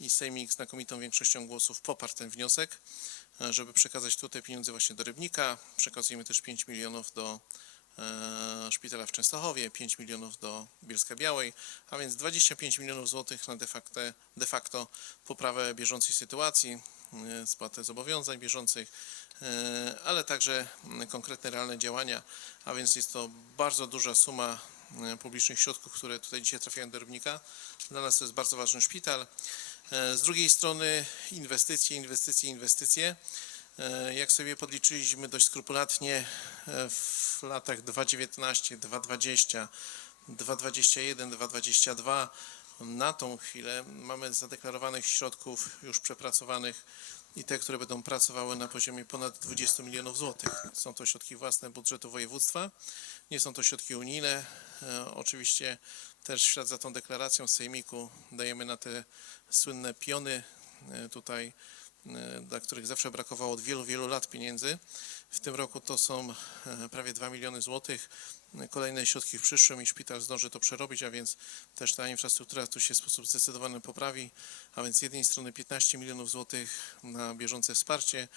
i Sejmik znakomitą większością głosów poparł ten wniosek, e, żeby przekazać tutaj pieniądze właśnie do Rybnika. Przekazujemy też 5 milionów do e, szpitala w Częstochowie, 5 milionów do Bielska Białej, a więc 25 milionów złotych na de facto, de facto poprawę bieżącej sytuacji, e, spłatę zobowiązań bieżących, ale także konkretne, realne działania, a więc jest to bardzo duża suma publicznych środków, które tutaj dzisiaj trafiają do Rybnika. Dla nas to jest bardzo ważny szpital. E, Z drugiej strony inwestycje, inwestycje, inwestycje. E, Jak sobie podliczyliśmy dość skrupulatnie e, w latach 2019, 2020, 2021, 2022 na tą chwilę mamy zadeklarowanych środków już przepracowanych i te, które będą pracowały na poziomie ponad 20 milionów złotych. Są to środki własne budżetu województwa, nie są to środki unijne. E, Oczywiście też w ślad za tą deklaracją Sejmiku dajemy na te słynne piony e, tutaj, e, dla których zawsze brakowało od wielu, wielu lat pieniędzy. W tym roku to są prawie 2 miliony złotych. Kolejne środki w przyszłym i szpital zdąży to przerobić, a więc też ta infrastruktura tu się w sposób zdecydowany poprawi. A więc z jednej strony 15 milionów złotych na bieżące wsparcie,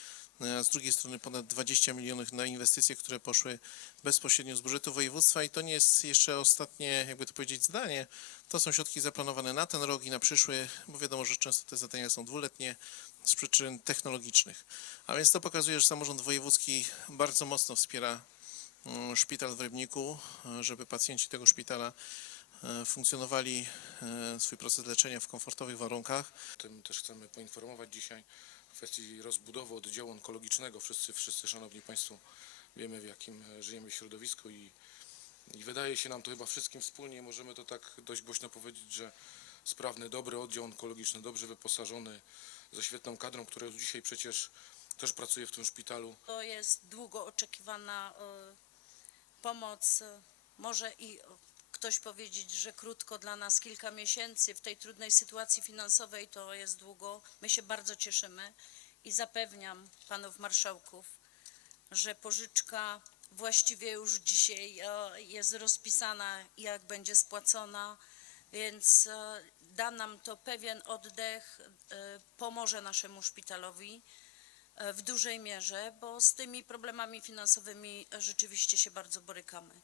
a z drugiej strony ponad 20 milionów na inwestycje, które poszły bezpośrednio z budżetu województwa i to nie jest jeszcze ostatnie, jakby to powiedzieć, zdanie. To są środki zaplanowane na ten rok i na przyszły, bo wiadomo, że często te zadania są dwuletnie z przyczyn technologicznych. A więc to pokazuje, że samorząd wojewódzki bardzo mocno wspiera szpital w Rybniku, e, żeby pacjenci tego szpitala e, funkcjonowali e, swój proces leczenia w komfortowych warunkach. Tym też chcemy poinformować dzisiaj w kwestii rozbudowy oddziału onkologicznego. Wszyscy, wszyscy szanowni Państwo wiemy w jakim e, żyjemy środowisku i, i wydaje się nam to chyba wszystkim wspólnie, możemy to tak dość głośno powiedzieć, że sprawny, dobry oddział onkologiczny, dobrze wyposażony, ze świetną kadrą, która już dzisiaj przecież też pracuje w tym szpitalu. To jest długo oczekiwana e, pomoc. e, Może i ktoś powiedzieć, że krótko dla nas kilka miesięcy w tej trudnej sytuacji finansowej to jest długo. My się bardzo cieszymy i zapewniam panów marszałków, że pożyczka właściwie już dzisiaj e, jest rozpisana, jak będzie spłacona, więc e, da nam to pewien oddech, pomoże naszemu szpitalowi w dużej mierze, bo z tymi problemami finansowymi rzeczywiście się bardzo borykamy.